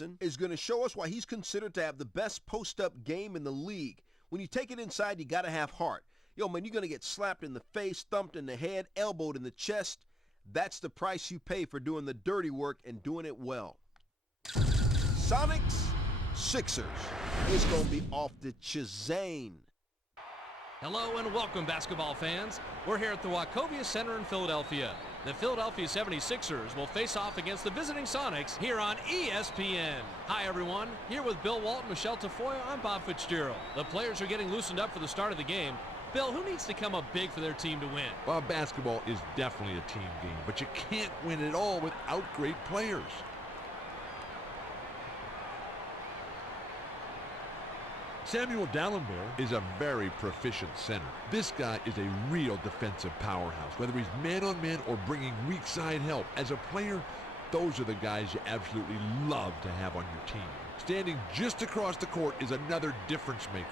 Iverson is going to show us why he's considered to have the best post-up game in the league. When you take it inside, you got to have heart. Yo, man, you're going to get slapped in the face, thumped in the head, elbowed in the chest. That's the price you pay for doing the dirty work and doing it well. Sonics, Sixers. It's going to be off the Chazane. Hello and welcome, basketball fans. We're here at the Wachovia Center in Philadelphia. The Philadelphia 76ers will face off against the visiting Sonics here on ESPN. Hi, everyone. Here with Bill Walton, Michelle Tafoya, I'm Bob Fitzgerald. The players are getting loosened up for the start of the game. Bill, who needs to come up big for their team to win? Well, basketball is definitely a team game, but you can't win it all without great players. Samuel Dallenberg is a very proficient center. This guy is a real defensive powerhouse, whether he's man-on-man or bringing weak side help. As a player, those are the guys you absolutely love to have on your team. Standing just across the court is another difference maker.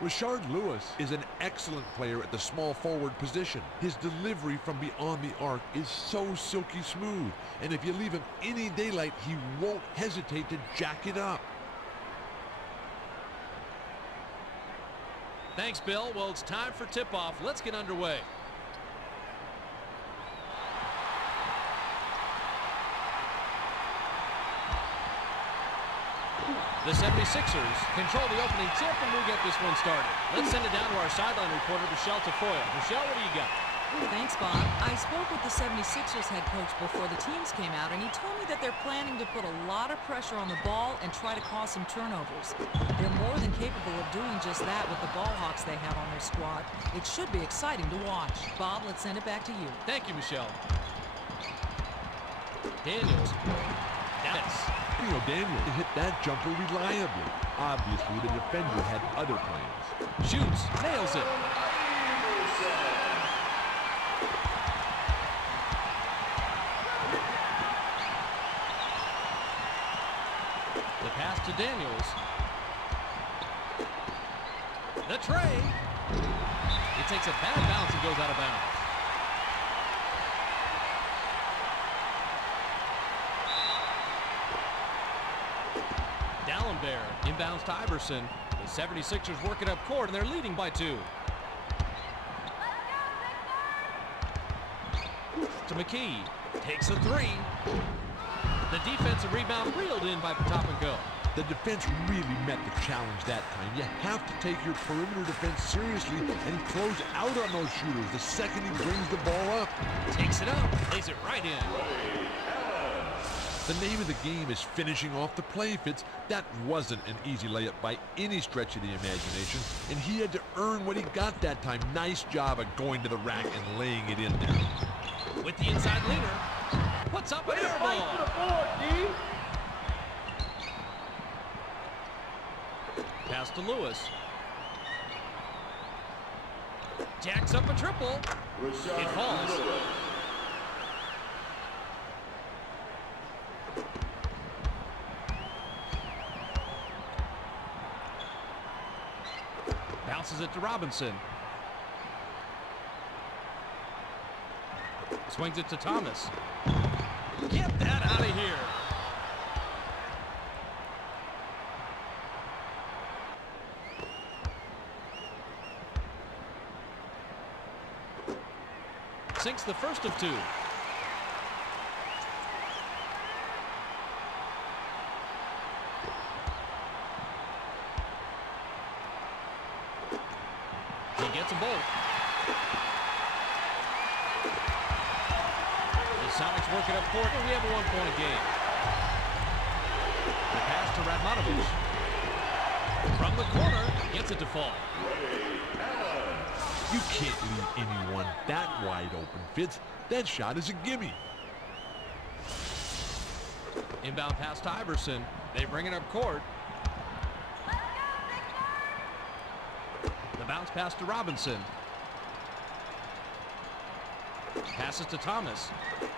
Rashard Lewis is an excellent player at the small forward position. His delivery from beyond the arc is so silky smooth, and if you leave him any daylight, he won't hesitate to jack it up. Thanks, Bill. Well, it's time for tip-off. Let's get underway. The 76ers control the opening tip, and we'll get this one started. Let's send it down to our sideline reporter, Michelle Tafoya. Michelle, what do you got? Thanks, Bob. I spoke with the 76ers head coach before the teams came out, and he told me that they're planning to put a lot of pressure on the ball and try to cause some turnovers. They're more than capable of doing just that with the ball hawks they have on their squad. It should be exciting to watch. Bob, let's send it back to you. Thank you, Michelle. Daniels. Yes. Daniel hit that jumper reliably. Obviously, the defender had other plans. Shoots, nails it. The pass to Daniels. The tray. It takes a bad bounce and goes out of bounds. Dallenberg inbounds to Iverson. The 76ers work it up court, and they're leading by 2. To McKee. Takes a 3. The defensive rebound reeled in by Potapenko. The defense really met the challenge that time. You have to take your perimeter defense seriously and close out on those shooters the second he brings the ball up. Takes it up, lays it right in. The name of the game is finishing off the play, Fitz. That wasn't an easy layup by any stretch of the imagination, and he had to earn what he got that time. Nice job of going to the rack and laying it in there. With the inside leaner, puts up an air ball. Pass to Lewis. Jacks up a triple. It falls. Bounces it to Robinson. Swings it to Thomas. Get that out of here. Sinks the first of 2. He gets them both. The Sonics work it up court, and we have a 1-point game. The pass to Radmanovic. From the corner, gets it to fall. You can't leave anyone that wide open, Fitz. That shot is a gimme. Inbound pass to Iverson. They bring it up court. The bounce pass to Robinson. Passes to Thomas.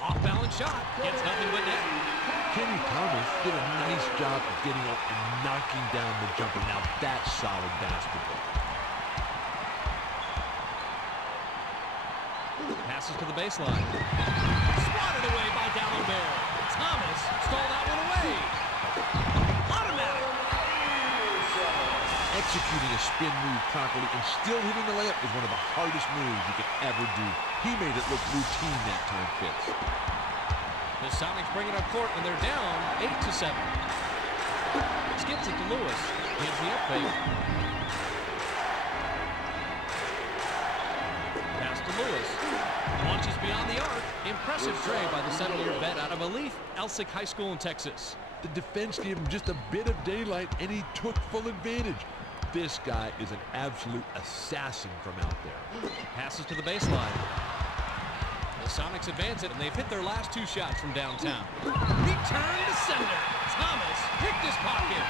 Off-balance shot. Gets nothing but net. Kenny Thomas did a nice job of getting up and knocking down the jumper. Now that's solid basketball. Passes to the baseline. Swatted away by D'Alembert. Thomas stole that one away. Automatic. Executing a spin move properly and still hitting the layup is one of the hardest moves you could ever do. He made it look routine that time, Fitz. The Sonics bring it up court, and they're down 8-7. Skips it to Lewis. Gives the up fake. Pass to Lewis. Launches beyond the arc. Impressive tray by the 7-year vet out of Elif Elsick High School in Texas. The defense gave him just a bit of daylight, and he took full advantage. This guy is an absolute assassin from out there. Passes to the baseline. The Sonics advance it, and they've hit their last 2 shots from downtown. Return to sender. Thomas picked his pocket.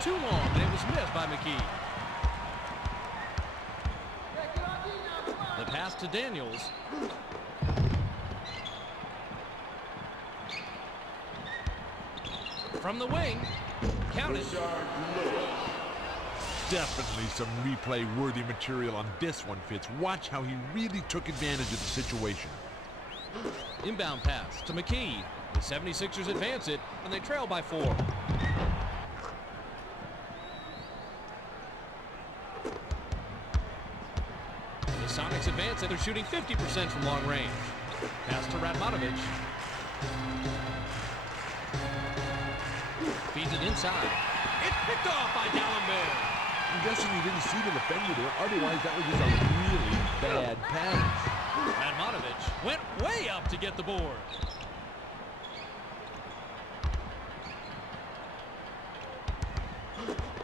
Too long, and it was missed by McKee. The pass to Daniels. From the wing, counted. Definitely some replay-worthy material on this one, Fitz. Watch how he really took advantage of the situation. Inbound pass to McKee. The 76ers advance it, and they trail by 4. The Sonics advance it. They're shooting 50% from long range. Pass to Radmanovic. Feeds it inside. It's picked off by D'Alembert. I'm guessing he didn't see the defender there. Otherwise, that was just a really bad pass. Radmanovic went way up to get the board.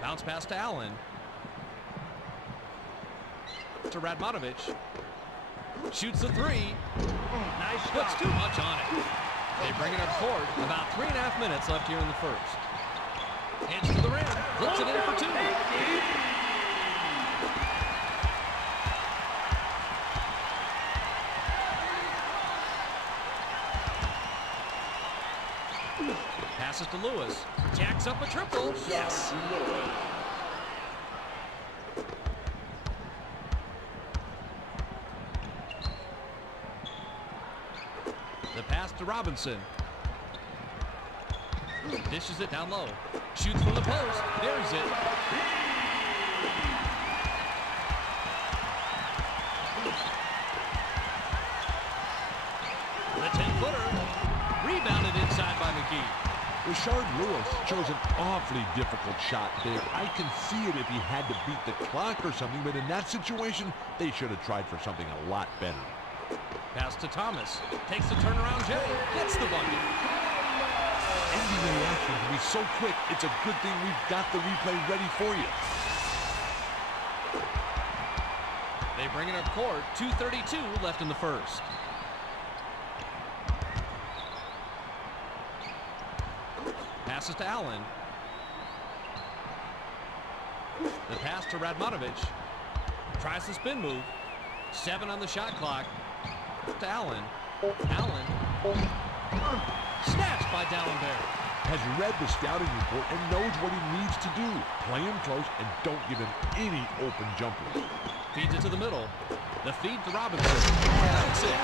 Bounce pass to Allen. To Radmanovic. Shoots the 3. Nice shot. Puts too much on it. They bring it up court. About 3.5 minutes left here in the first. Heads to the rim. Flips it in for 2. Passes to Lewis. Jacks up a triple. Yes. The pass to Robinson. Dishes it down low. Shoots from the post. There's it. The 10-footer. Rebounded inside by McKee. Rashard Lewis chose an awfully difficult shot there. I can see it if he had to beat the clock or something, but in that situation, they should have tried for something a lot better. Pass to Thomas. Takes the turnaround J. Gets the bucket. NBA action can be so quick, it's a good thing we've got the replay ready for you. They bring it up court. 2:32 left in the first. Passes to Allen. The pass to Radmanovic. Tries the spin move. 7 on the shot clock. To Allen. Allen. Snatched by D'Alembert. Has read the scouting report and knows what he needs to do. Play him close and don't give him any open jumpers. Feeds it to the middle. The feed to Robinson. That's it.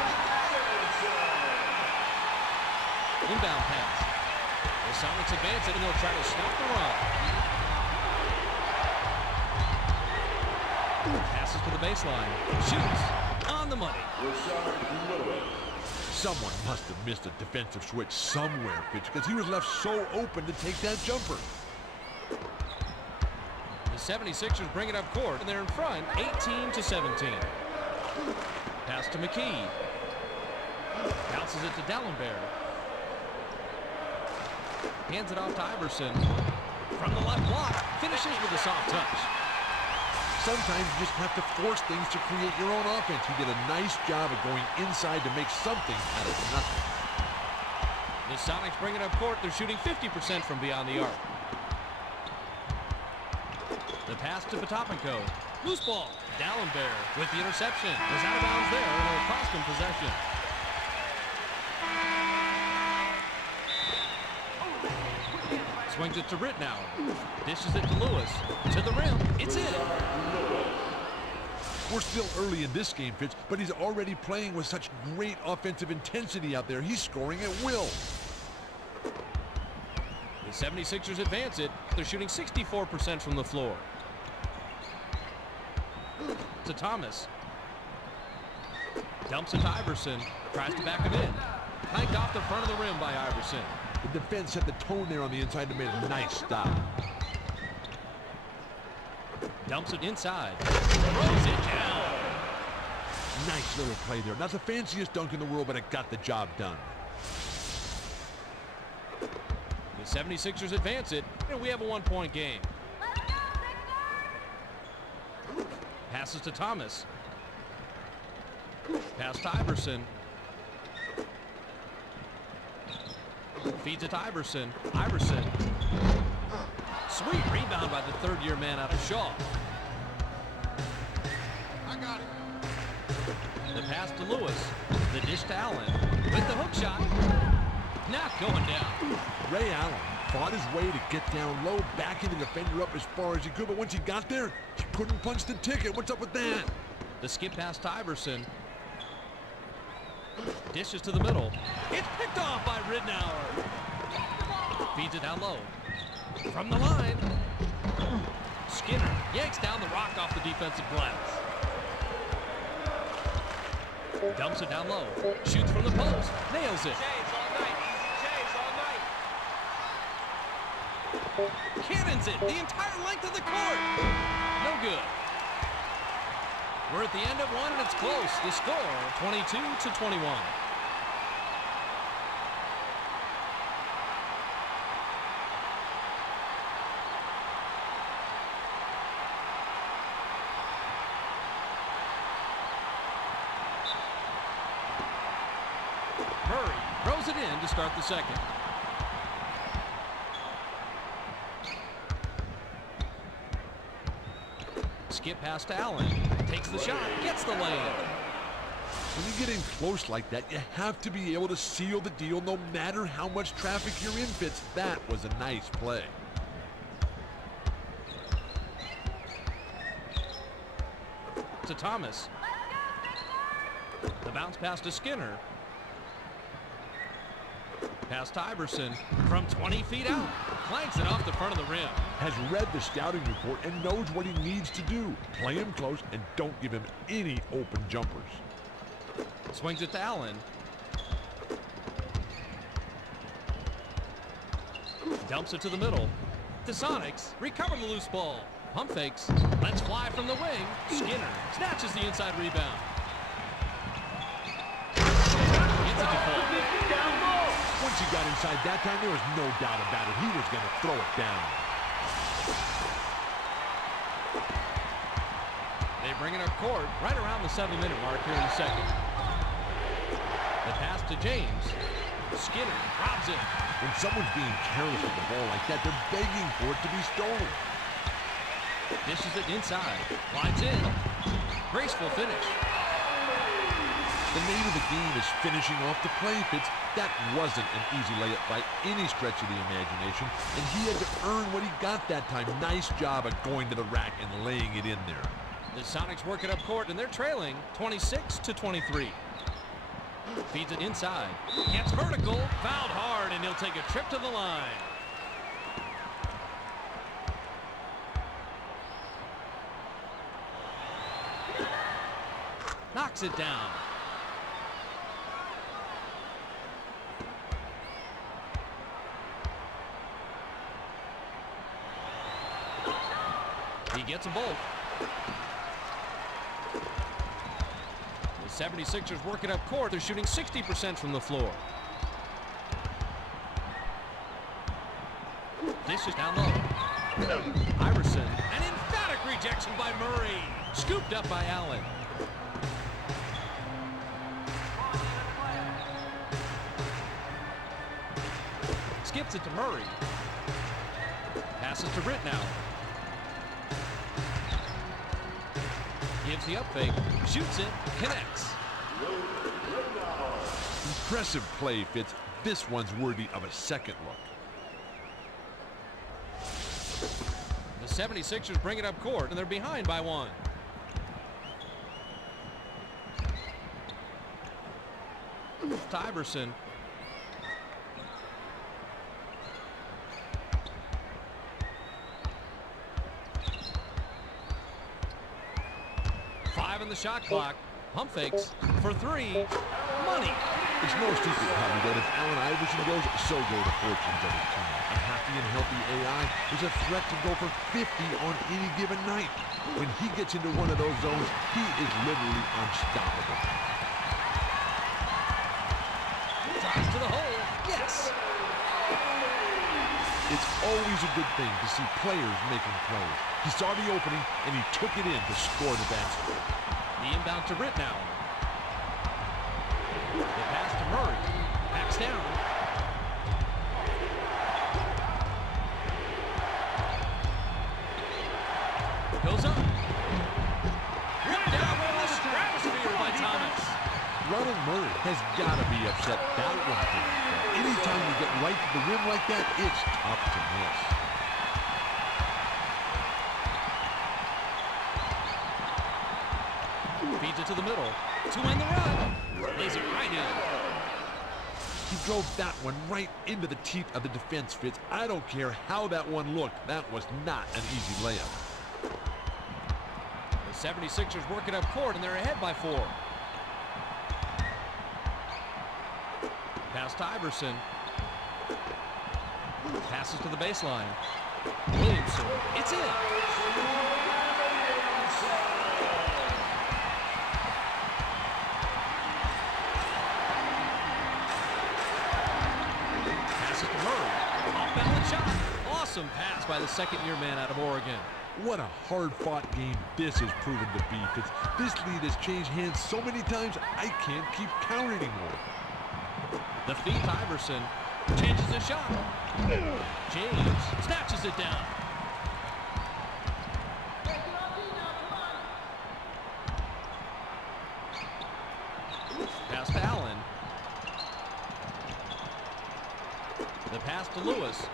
Inbound pass. The Sonics advance it, and they'll try to stop the run. Passes to the baseline. Shoots on the money. Someone must have missed a defensive switch somewhere, Fitz, because he was left so open to take that jumper. The 76ers bring it up court, and they're in front 18-17. Pass to McKee. Bounces it to D'Alembert. Hands it off to Iverson. From the left block, finishes with a soft touch. Sometimes you just have to force things to create your own offense. He did a nice job of going inside to make something out of nothing. The Sonics bring it up court. They're shooting 50% from beyond the arc. The pass to Potapenko. Loose ball. D'Alembert with the interception. Was out of bounds there, and it'll cost him possession. Swings it to Rittenauer. Dishes it to Lewis. To the rim. It's in. We're still early in this game, Fitz, but he's already playing with such great offensive intensity out there. He's scoring at will. The 76ers advance it. They're shooting 64% from the floor. To Thomas. Dumps it to Iverson. Tries to back him in. Clanked off the front of the rim by Iverson. The defense set the tone there on the inside and made a nice stop. Dumps it inside. Throws it down. Nice little play there. Not the fanciest dunk in the world, but it got the job done. The 76ers advance it, and we have a one-point game. Passes to Thomas. Pass to Iverson. Feeds it to Iverson. Iverson. Sweet rebound by the third-year man out of Shaw. I got it. The pass to Lewis. The dish to Allen. With the hook shot. Not going down. Ray Allen fought his way to get down low, backing the defender up as far as he could, but once he got there, he couldn't punch the ticket. What's up with that? The skip pass to Iverson. Dishes to the middle. It's picked off by Rittenauer. Feeds it down low. From the line. Skinner yanks down the rock off the defensive glass. Dumps it down low. Shoots from the post. Nails it. Cannons it the entire length of the court. No good. We're at the end of one, and it's close. The score, 22-21. Murray throws it in to start the second. Skip pass to Allen. Takes the shot. Gets the lay-in. When you get in close like that, you have to be able to seal the deal no matter how much traffic you're in, Fitz. That was a nice play. To Thomas. The bounce pass to Skinner. Pass to Iverson from 20 feet out. Clanks it off the front of the rim. Has read the scouting report and knows what he needs to do. Play him close and don't give him any open jumpers. Swings it to Allen. Dumps it to the middle. To Sonics. Recover the loose ball. Pump fakes. Lets fly from the wing. Skinner snatches the inside rebound. Gets a default. Once he got inside that time, there was no doubt about it. He was going to throw it down. They bring it up court right around the 7-minute mark here in the second. The pass to James. Skinner robs it. When someone's being careless with the ball like that, they're begging for it to be stolen. Dishes it inside. Slides in. Graceful finish. The name of the game is finishing off the play, Fitz. That wasn't an easy layup by any stretch of the imagination, and he had to earn what he got that time. Nice job of going to the rack and laying it in there. The Sonics work it up court, and they're trailing 26-23. Feeds it inside. Gets vertical. Fouled hard, and he'll take a trip to the line. Knocks it down. He gets them both. The 76ers work it up court. They're shooting 60% from the floor. Dishes down low. Iverson. An emphatic rejection by Murray. Scooped up by Allen. Skips it to Murray. Passes to Rittenauer. Gives the up fake, shoots it, connects. Impressive play, Fitz. This one's worthy of a second look. 76ers bring it up court, and they're behind by 1. To Iverson. On the shot clock. Pump fakes for 3. Money. It's no secret, Tommy, that if Allen Iverson goes, so go the fortunes of his team. A happy and healthy AI is a threat to go for 50 on any given night. When he gets into one of those zones, he is literally unstoppable. Drives to the hole. Yes. It's always a good thing to see players making plays. He saw the opening, and he took it in to score the basket. The inbound to Ritt now. The pass to Murray. Backs down. Goes up. Ripped down from the stratosphere by Thomas. Ronald Murray has got to be upset that one thing. Anytime you get right to the rim like that, it's tough to miss. Feeds it to the middle to end the run. Lays it right in. He drove that one right into the teeth of the defense, Fitz. I don't care how that one looked. That was not an easy layup. The 76ers work it up court, and they're ahead by 4. Pass to Iverson. Passes to the baseline. Williamson. It's in. Awesome pass by the second-year man out of Oregon. What a hard-fought game this has proven to be. This lead has changed hands so many times, I can't keep count anymore. The feed to Iverson. Changes the shot. James snatches it down. Pass to Allen. The pass to Lewis.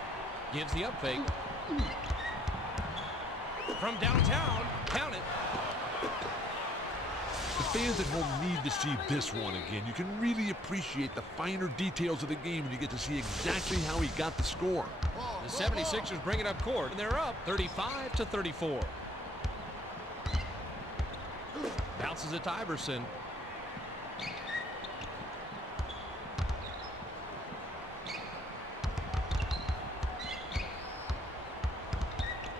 Gives the up fake. From downtown, count it. The fans at home need to see this one again. You can really appreciate the finer details of the game when you get to see exactly how he got the score. The 76ers bring it up court, and they're up 35-34. Bounces it to Iverson.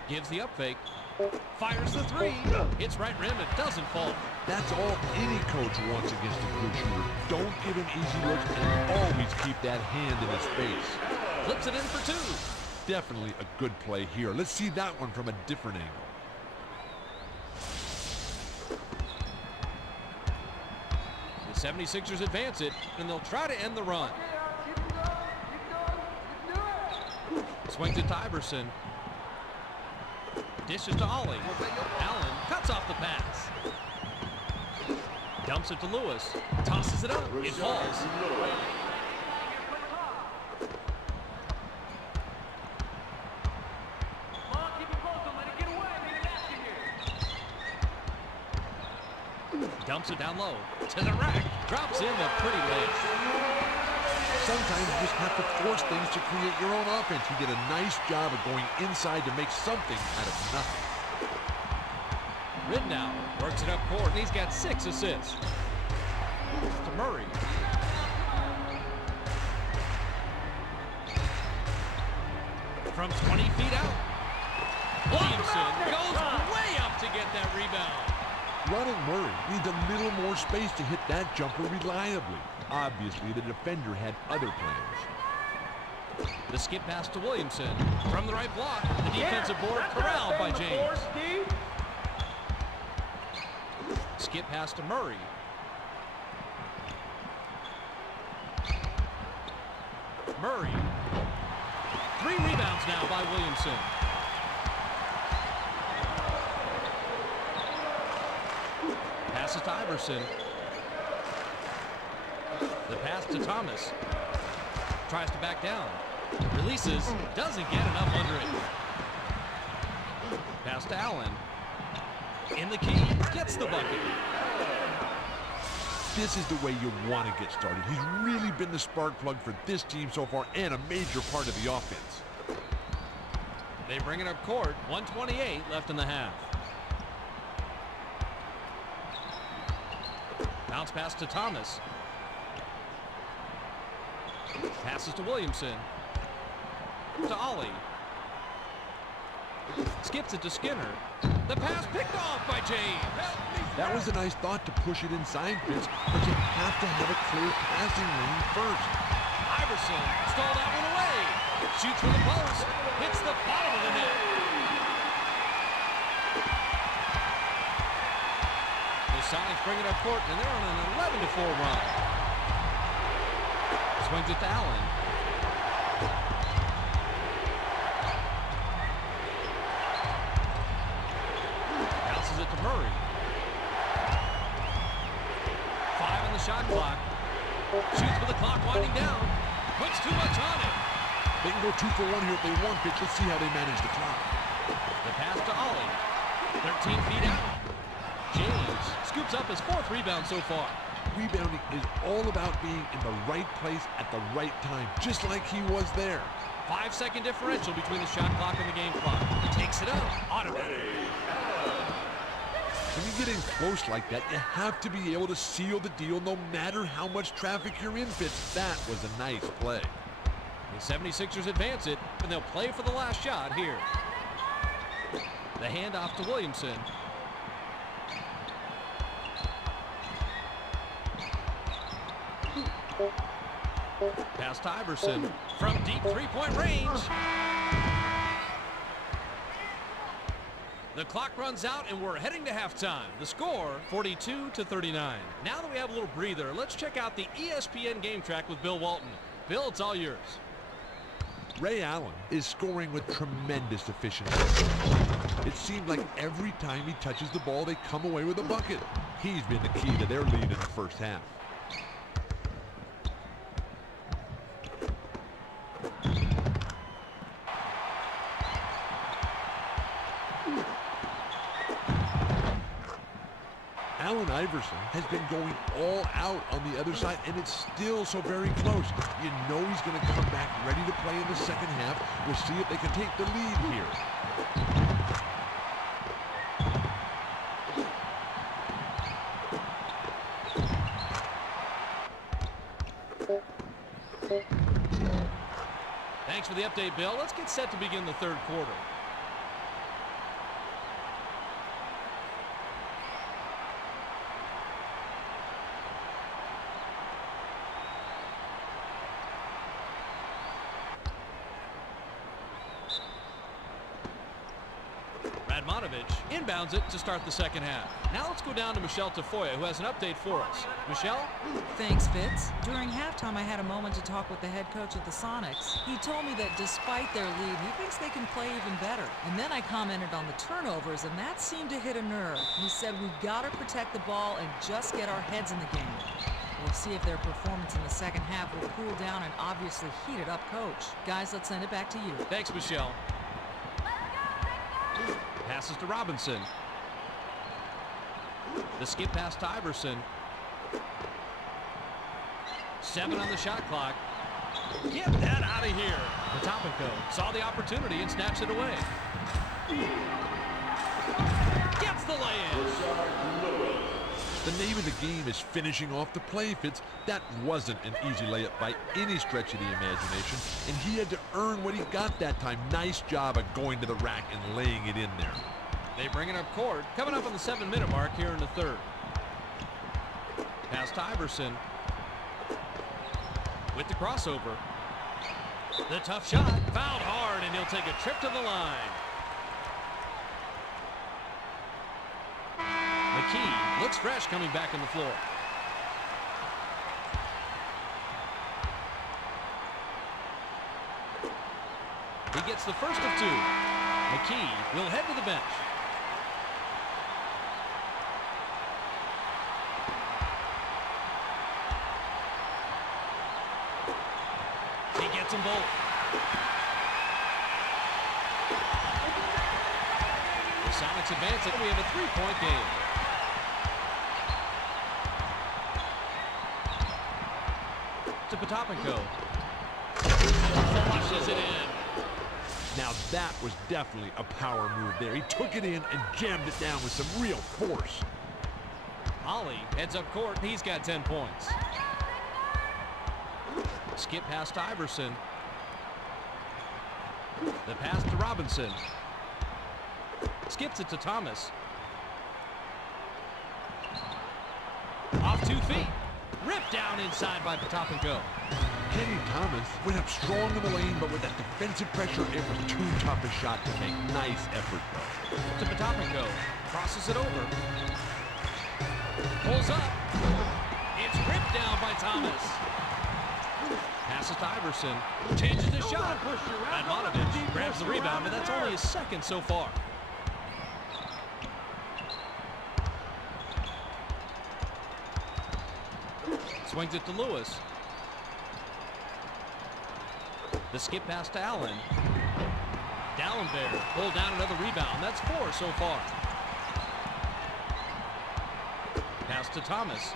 Gives the up fake. Fires the 3. It's right rim. It doesn't fall. That's all any coach wants against a good shooter. Don't give him easy looks and always keep that hand in his face. Flips it in for 2. Definitely a good play here. Let's see that one from a different angle. The 76ers advance it, and they'll try to end the run. Swings it to Iverson. Dishes to Ollie. Allen cuts off the pass. Dumps it to Lewis. Tosses it up. It falls. Dumps it down low. To the rack. Drops in the pretty layup. Sometimes you just have to force things to create your own offense. You did a nice job of going inside to make something out of nothing. Ridnow works it up court, and he's got 6 assists. To Murray. From 20 feet out. Williamson goes way up to get that rebound. Ronald Murray needs a little more space to hit that jumper reliably. Obviously, the defender had other plans. The skip pass to Williamson. From the right block, the defensive board corralled by James. Skip pass to Murray. Murray. 3 rebounds now by Williamson. Passes to Iverson. The pass to Thomas. Tries to back down. Releases. Doesn't get enough under it. Pass to Allen. In the key. Gets the bucket. This is the way you want to get started. He's really been the spark plug for this team so far and a major part of the offense. They bring it up court. 1:28 left in the half. Bounce pass to Thomas. Passes to Williamson. To Ollie. Skips it to Skinner. The pass picked off by James. That was a nice thought to push it inside, Fitz, but you have to have a clear passing lane first. Iverson stole that one away. Shoots from the post. Hits the bottom of the net. The Sonics bring it up court, and they're on an 11-4 run. Swings it to Allen. Bounces it to Murray. 5 on the shot clock. Shoots with the clock winding down. Puts too much on it. They can go 2 for 1 here if they want, Fitz. Let's see how they manage the clock. The pass to Ollie. 13 feet out. James scoops up his 4th rebound so far. Rebounding is all about being in the right place at the right time, just like he was there. 5-second differential between the shot clock and the game clock. He takes it up. Automatic. When you get in close like that, you have to be able to seal the deal no matter how much traffic you're in, Fitz. That was a nice play. The 76ers advance it, and they'll play for the last shot here. The handoff to Williamson. Pass to Iverson from deep three-point range. The clock runs out and we're heading to halftime. The score, 42-39. Now that we have a little breather, let's check out the ESPN game track with Bill Walton. Bill, it's all yours. Ray Allen is scoring with tremendous efficiency. It seems like every time he touches the ball, they come away with a bucket. He's been the key to their lead in the first half. Allen Iverson has been going all out on the other side, and it's still so very close. You know he's going to come back ready to play in the second half. We'll see if they can take the lead here. Thanks for the update, Bill. Let's get set to begin the third quarter. Inbounds it to start the second half. Now let's go down to Michelle Tafoya, who has an update for us. Michelle? Thanks, Fitz. During halftime, I had a moment to talk with the head coach of the Sonics. He told me that despite their lead, he thinks they can play even better. And then I commented on the turnovers, and that seemed to hit a nerve. He said we've got to protect the ball and just get our heads in the game. We'll see if their performance in the second half will cool down and obviously heat it up, coach. Guys, let's send it back to you. Thanks, Michelle. Passes to Robinson. The skip pass to Iverson. 7 on the shot clock. Get that out of here. Topico saw the opportunity and snatched it away. Gets the lay-in. The name of the game is finishing off the play, Fitz. That wasn't an easy layup by any stretch of the imagination, and he had to earn what he got that time. Nice job of going to the rack and laying it in there. They bring it up court, coming up on the 7-minute mark here in the third. Pass to Iverson. With the crossover. The tough shot, fouled hard, and he'll take a trip to the line. McKee looks fresh coming back on the floor. He gets the first of 2. McKee will head to the bench. He gets them both. Sonics advance, and we have a 3-point game. To Potapenko. Flushes it in. Now that was definitely a power move there. He took it in and jammed it down with some real force. Ollie heads up court. He's got 10 points. Skip pass to Iverson. The pass to Robinson. Skips it to Thomas. Off 2 feet. Ripped down inside by Potapenko. Kenny Thomas went up strong in the lane, but with that defensive pressure, it was too tough a shot to make. Nice effort, though. To Potapenko. Crosses it over. Pulls up. It's ripped down by Thomas. Passes to Iverson. Changes his shot. Radmanovich grabs the rebound, but that's only his second so far. Swings it to Lewis. The skip pass to Allen. Dallenberg pulled down another rebound. That's 4 so far. Pass to Thomas.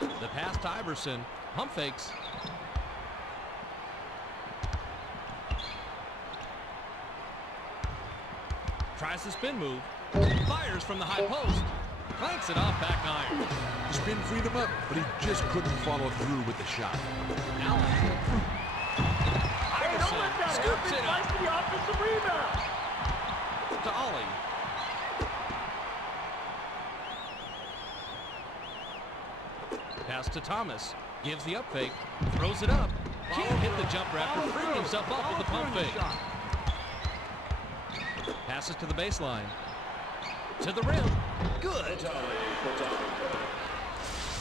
The pass to Iverson. Pump fakes. Tries the spin move. Fires from the high post. Clanks it off back iron. The spin freed him up, but he just couldn't follow through with the shot. Allen. Iverson scoops it up. The offensive rebound. To Ollie. Pass to Thomas. Gives the up fake. Throws it up. Can't hit the jumper after freeing himself up with the pump fake. Passes to the baseline. To the rim. Good.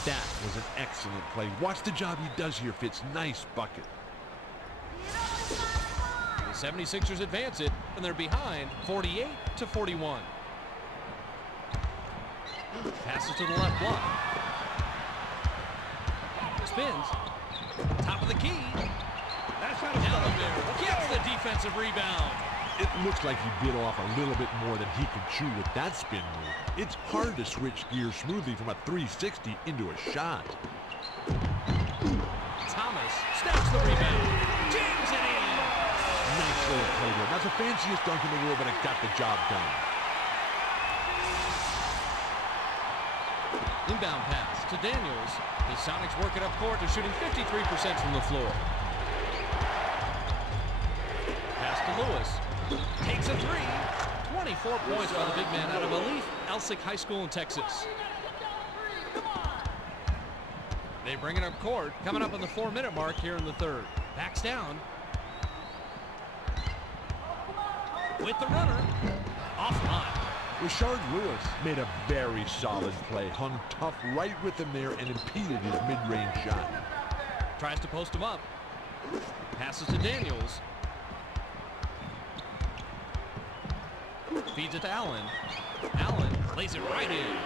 That was an excellent play. Watch the job he does here, Fitz. Nice bucket. The 76ers advance it, and they're behind 48-41. Passes to the left block. Spins. Top of the key. Dallenberg gets the defensive rebound. It looks like he bit off a little bit more than he could chew with that spin move. It's hard to switch gears smoothly from a 360 into a shot. Thomas snaps the rebound. Jams it in. Nice little play there. Not the fanciest dunk in the world, but it got the job done. Inbound pass to Daniels. The Sonics work it up court. They're shooting 53% from the floor. Pass to Lewis. Takes a 3. 24 points by the big man out of Alif Elsik High School in Texas. They bring it up court. Coming up on the 4-minute mark here in the third. Backs down. With the runner. Offline. Rashard Lewis made a very solid play. Hung tough right with him there and impeded his mid-range shot. Tries to post him up. Passes to Daniels. Feeds it to Allen. Allen lays it right in.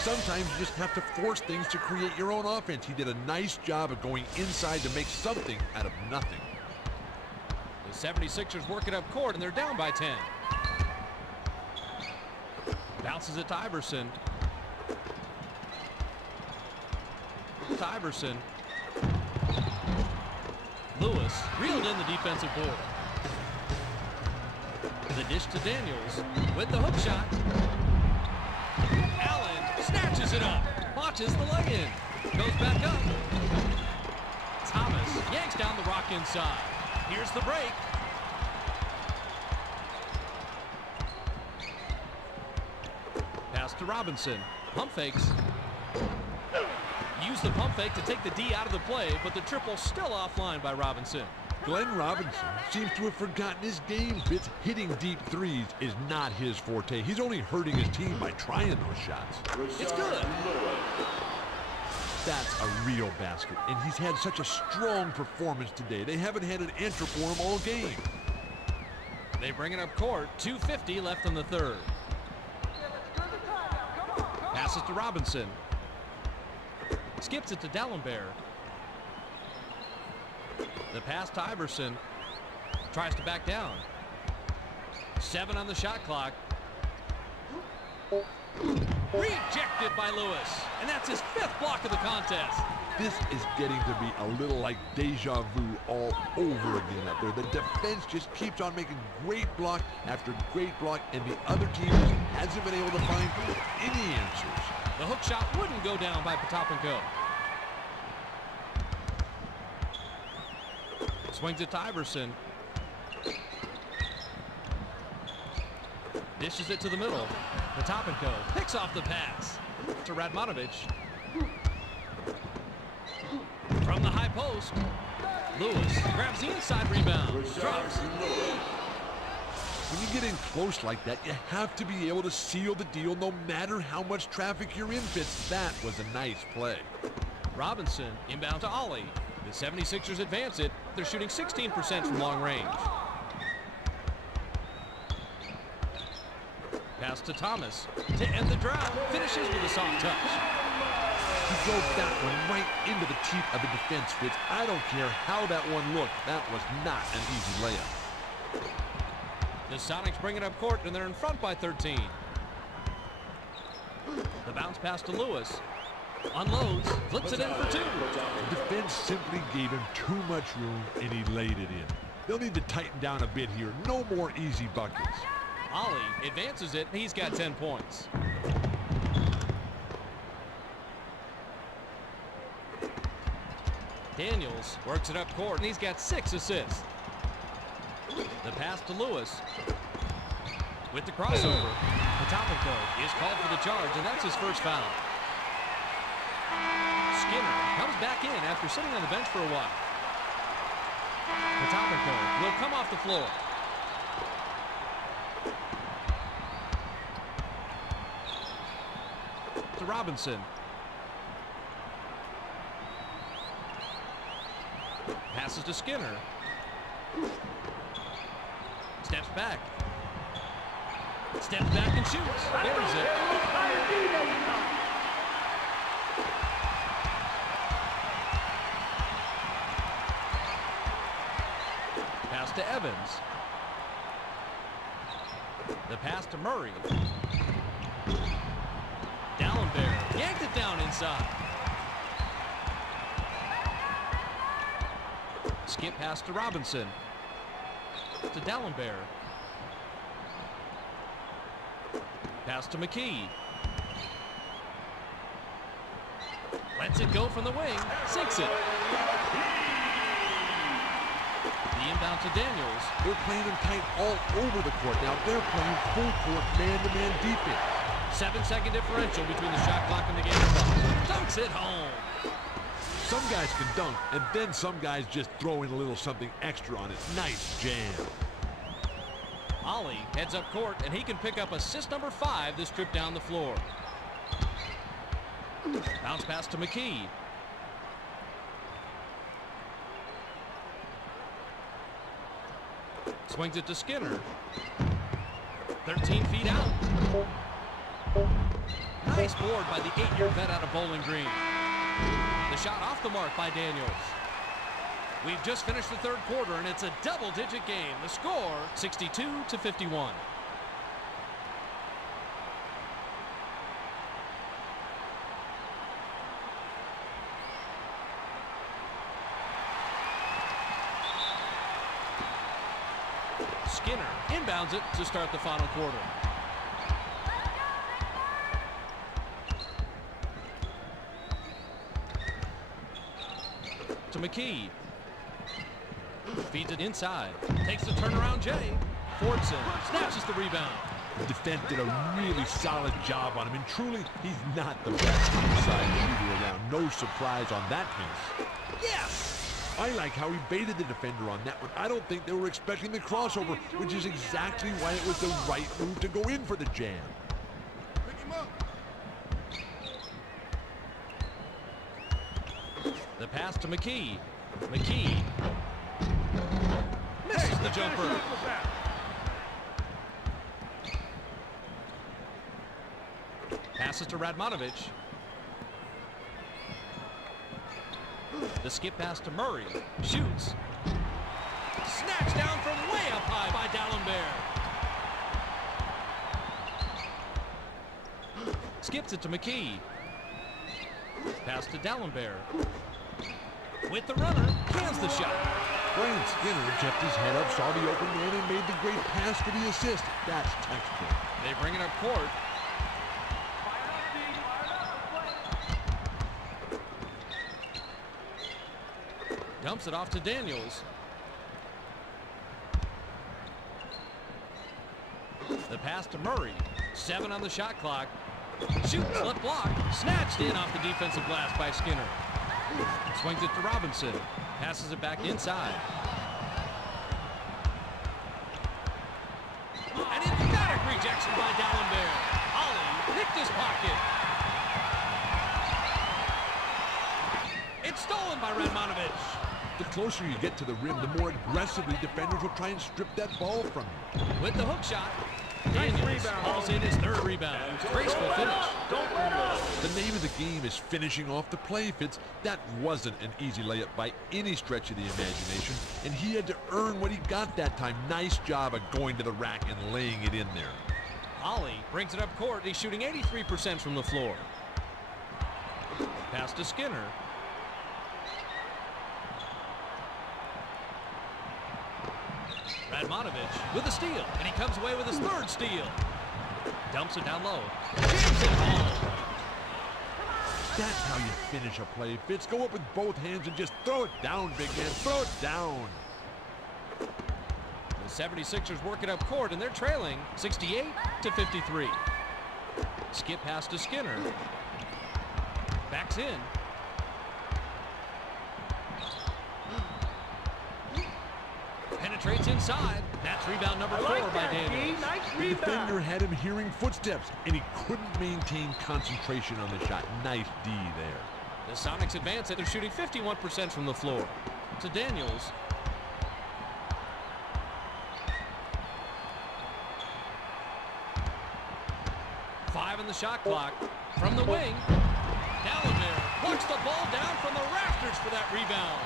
Sometimes you just have to force things to create your own offense. He did a nice job of going inside to make something out of nothing. The 76ers work it up court, and they're down by 10. Bounces it to Iverson. To Iverson. Lewis reeled in the defensive board. The dish to Daniels with the hook shot. Allen snatches it up. Watches the lay-in. Goes back up. Thomas yanks down the rock inside. Here's the break. Pass to Robinson. Pump fakes. Use the pump fake to take the D out of the play, but the triple still offline by Robinson. Glenn Robinson seems to have forgotten his game. Fitz, hitting deep threes is not his forte. He's only hurting his team by trying those shots. It's good. That's a real basket, and he's had such a strong performance today. They haven't had an answer for him all game. They bring it up court. 2:50 left in the third. Passes to Robinson. Skips it to Dallenberg. The pass to Iverson. Tries to back down. 7 on the shot clock. Rejected by Lewis. And that's his 5th block of the contest. This is getting to be a little like deja vu all over again out there. The defense just keeps on making great block after great block, and the other team hasn't been able to find any answers. The hook shot wouldn't go down by Potapenko. Swings it to Iverson. Dishes it to the middle. Potapenko picks off the pass to Radmanovic. From the high post, Lewis grabs the inside rebound. Drops. When you get in close like that, you have to be able to seal the deal no matter how much traffic you're in, Fitz. That was a nice play. Robinson inbound to Ollie. The 76ers advance it. They're shooting 16% from long range. Pass to Thomas to end the drive. Finishes with a soft touch. He drove that one right into the teeth of the defense, Fitz. I don't care how that one looked. That was not an easy layup. The Sonics bring it up court, and they're in front by 13. The bounce pass to Lewis. Unloads, flips it in for 2. The defense simply gave him too much room, and he laid it in. They'll need to tighten down a bit here. No more easy buckets. Ollie advances it. He's got 10 points. Daniels works it up court, and he's got 6 assists. The pass to Lewis. With the crossover, Potapenko is called for the charge, and that's his first foul. Skinner comes back in after sitting on the bench for a while. Potapenko will come off the floor. To Robinson. Passes to Skinner. Steps back. Steps back and shoots. Buries it. Pass to Evans. The pass to Murray. Dallenberg yanked it down inside. Skip pass to Robinson. To Dallenberg. Pass to McKee. Lets it go from the wing. Sinks it. The inbound to Daniels. They're playing them tight all over the court. Now they're playing full court man-to-man defense. 7-second differential between the shot clock and the game clock. Dunks it home. Some guys can dunk, and then some guys just throw in a little something extra on it. Nice jam. Ollie heads up court, and he can pick up assist number 5 this trip down the floor. Bounce pass to McKee. Swings it to Skinner. 13 feet out. Nice board by the 8-year vet out of Bowling Green. The shot off the mark by Daniels. We've just finished the third quarter, and it's a double-digit game. The score, 62-51. Skinner inbounds it to start the final quarter. To McKee. Feeds it inside. Takes the turnaround Jay. Fordson snatches the rebound. The defense did a really solid job on him, and truly, he's not the best inside shooter around. No surprise on that miss. Yes! I like how he baited the defender on that one. I don't think they were expecting the crossover, which is exactly why it was the right move to go in for the jam. Pick him up. The pass to McKee. McKee misses the jumper. Passes to Radmanovic. The skip pass to Murray. Shoots. Snatched down from way up high by Dallenberg. Skips it to McKee. Pass to Dallenberg. With the runner, cans the shot. Brian Skinner kept his head up, saw the open man, and made the great pass for the assist. That's textbook. They bring it up court. Dumps it off to Daniels. The pass to Murray. 7 on the shot clock. Shoots, left block. Snatched in off the defensive glass by Skinner. Swings it to Robinson. Passes it back inside. An emphatic rejection by Dallenberg. Ollie picked his pocket. It's stolen by Radmanovich. The closer you get to the rim, the more aggressively defenders will try and strip that ball from you. With the hook shot, Daniels hauls in his 3rd rebound. Graceful finish. The name of the game is finishing off the play, Fitz. That wasn't an easy layup by any stretch of the imagination, and he had to earn what he got that time. Nice job of going to the rack and laying it in there. Ollie brings it up court. He's shooting 83% from the floor. Pass to Skinner. Radmanovich with a steal, and he comes away with his 3rd steal. Dumps it down low. Jams it home. That's how you finish a play, Fitz. Go up with both hands and just throw it down, big man. Throw it down. The 76ers work it up court, and they're trailing 68-53. Skip pass to Skinner. Backs in. Penetrates inside. That's rebound number 4 by Daniels. The defender had him hearing footsteps, and he couldn't maintain concentration on the shot. Nice D there. The Sonics advance it. They're shooting 51% from the floor. To Daniels. Five on the shot clock. From the wing. Dallenberg plucks the ball down from the rafters for that rebound.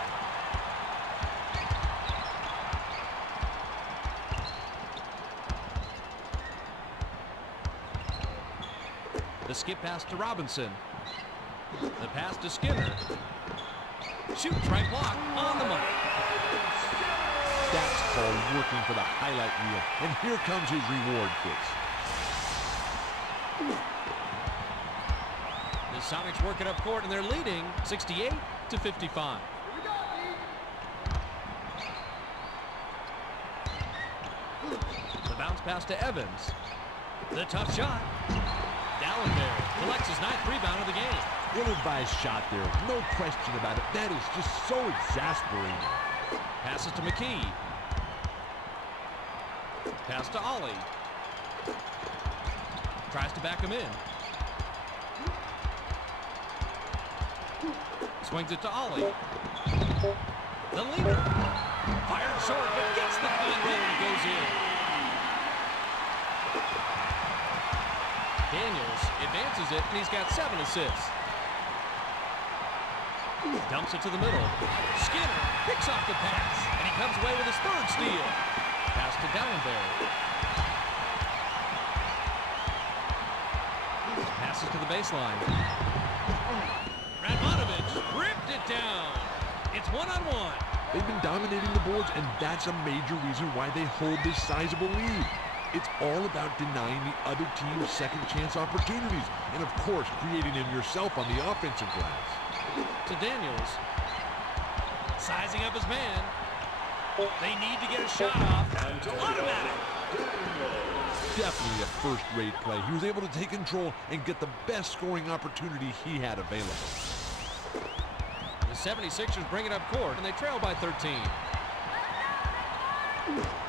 The skip pass to Robinson. The pass to Skinner. Shoots right block on the money. That's called working for the highlight reel. And here comes his reward, Fitz. The Sonics work it up court, and they're leading 68-55. The bounce pass to Evans. The tough shot. Dallenberg collects his 9th rebound of the game. Ill-advised shot there. No question about it. That is just so exasperating. Passes to McKee. Pass to Ollie. Tries to back him in. Swings it to Ollie. The leader. Fired short, but gets the fine roll and it goes in. Daniels advances it, and he's got 7 assists. Dumps it to the middle. Skinner picks off the pass, and he comes away with his 3rd steal. Pass to Dallenberg. Passes to the baseline. Radmanovich ripped it down. It's 1-on-1. They've been dominating the boards, and that's a major reason why they hold this sizable lead. It's all about denying the other team's second chance opportunities, and of course, creating them yourself on the offensive glass. To Daniels. Sizing up his man. They need to get a shot off. Automatic. Definitely a first-rate play. He was able to take control and get the best scoring opportunity he had available. The 76ers bring it up court, and they trail by 13.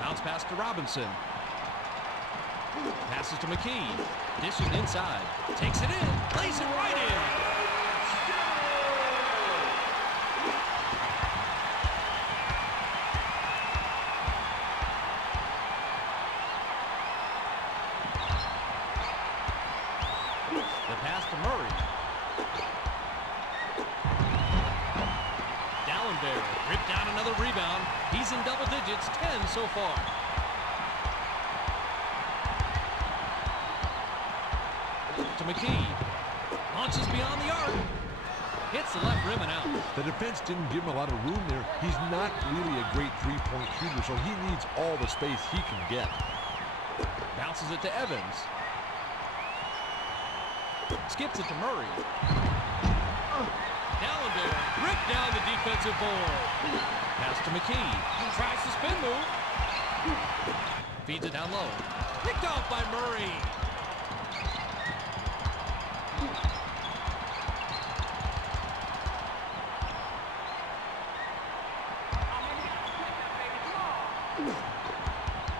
Bounce pass to Robinson. Passes to McKee. Dishes inside. Takes it in. Lays it right in. The pass to Murray. Dallenberg ripped down another rebound. He's in double digits, 10 so far. To to McKee. Launches beyond the arc. Hits the left rim and out. The defense didn't give him a lot of room there. He's not really a great three-point shooter, so he needs all the space he can get. Bounces it to Evans. Skips it to Murray. Dallenberg ripped down the defensive board. Pass to McKee. Tries the spin move. Feeds it down low. Picked off by Murray.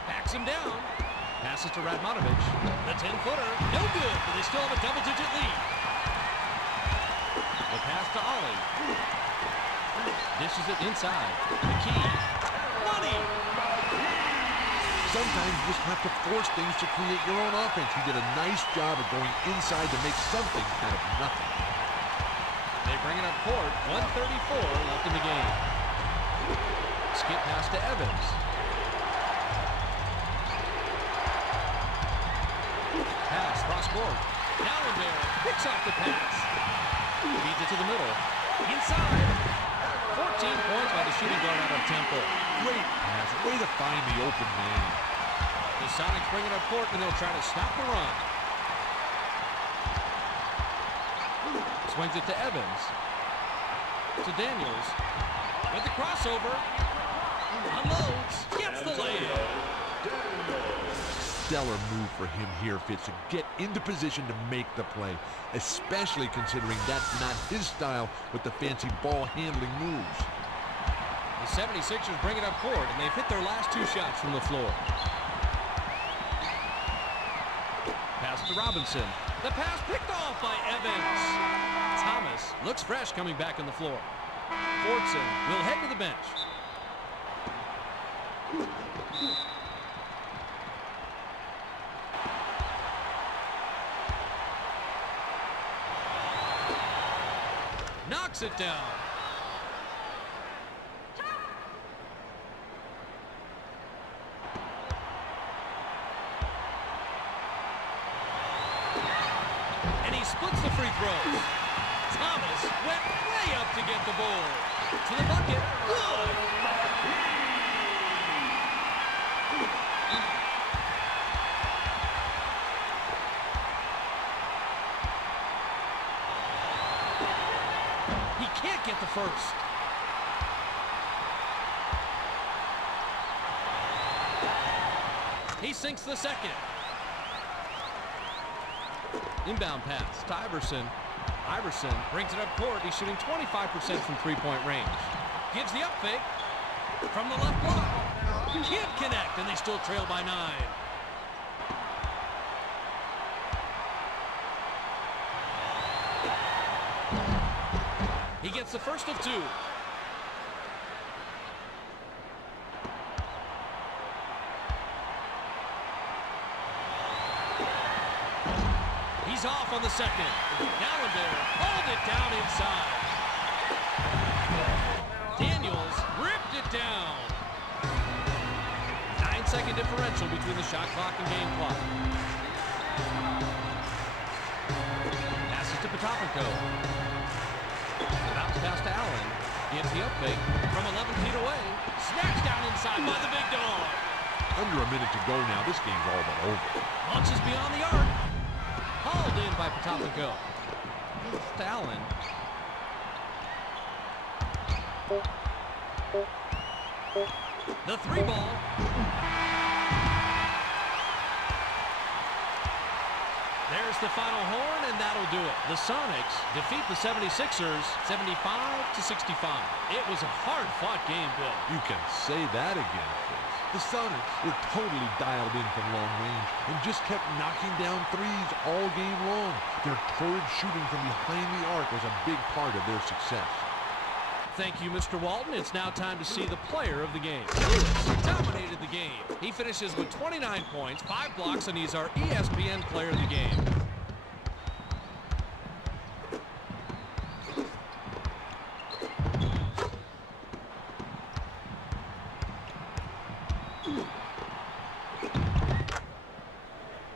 Backs him down. Passes to Radmanovich. The 10-footer. No good, but they still have a double-digit lead. The pass to Ollie. Dishes it inside. McKee. Money! Sometimes you just have to force things to create your own offense. He did a nice job of going inside to make something out of nothing. They bring it up court. 1:34 left in the game. Skip pass to Evans. Pass cross court. Dallenberg picks off the pass. Feeds it to the middle. Inside. 14 points by the shooting guard out of Temple. Great pass. Way to find the open man. The Sonics bring it up court, and they'll try to stop the run. Swings it to Evans. To Daniels. With the crossover. Unloads. Gets the layup. Stellar move for him here, Fitz, to get into position to make the play, especially considering that's not his style with the fancy ball handling moves. The 76ers bring it up court, and they've hit their last two shots from the floor. Pass to Robinson. The pass picked off by Evans. Thomas looks fresh coming back on the floor. Fordson will head to the bench. Knocks it down. And he splits the free throws. Thomas went way up to get the ball. To the bucket. Good. He can't get the first. He sinks the second. Inbound pass to Iverson. Iverson brings it up court. He's shooting 25% from three-point range. Gives the up fake from the left block. Can't connect, and they still trail by 9. He gets the first of 2. He's off on the second. Dallenberg hold it down inside. Daniels ripped it down. 9-second differential between the shot clock and game clock. Passes to Potapenko. The bounce pass to Allen. Gives the up fake from 11 feet away. Snatched down inside by the big dog. Under a minute to go now. This game's all but over. Launches beyond the arc. Hauled in by Potapenko. To Allen. The 3 ball. There's the final horn, and that'll do it. The Sonics defeat the 76ers 75-65. It was a hard-fought game, Bill. You can say that again, Fitz. The Sonics were totally dialed in from long range and just kept knocking down threes all game long. Their torrid shooting from behind the arc was a big part of their success. Thank you, Mr. Walton. It's now time to see the player of the game. Lewis dominated the game. He finishes with 29 points, 5 blocks, and he's our ESPN player of the game.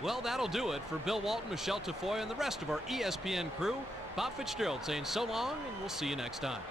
Well, that'll do it for Bill Walton, Michelle Tafoya, and the rest of our ESPN crew. Bob Fitzgerald saying so long, and we'll see you next time.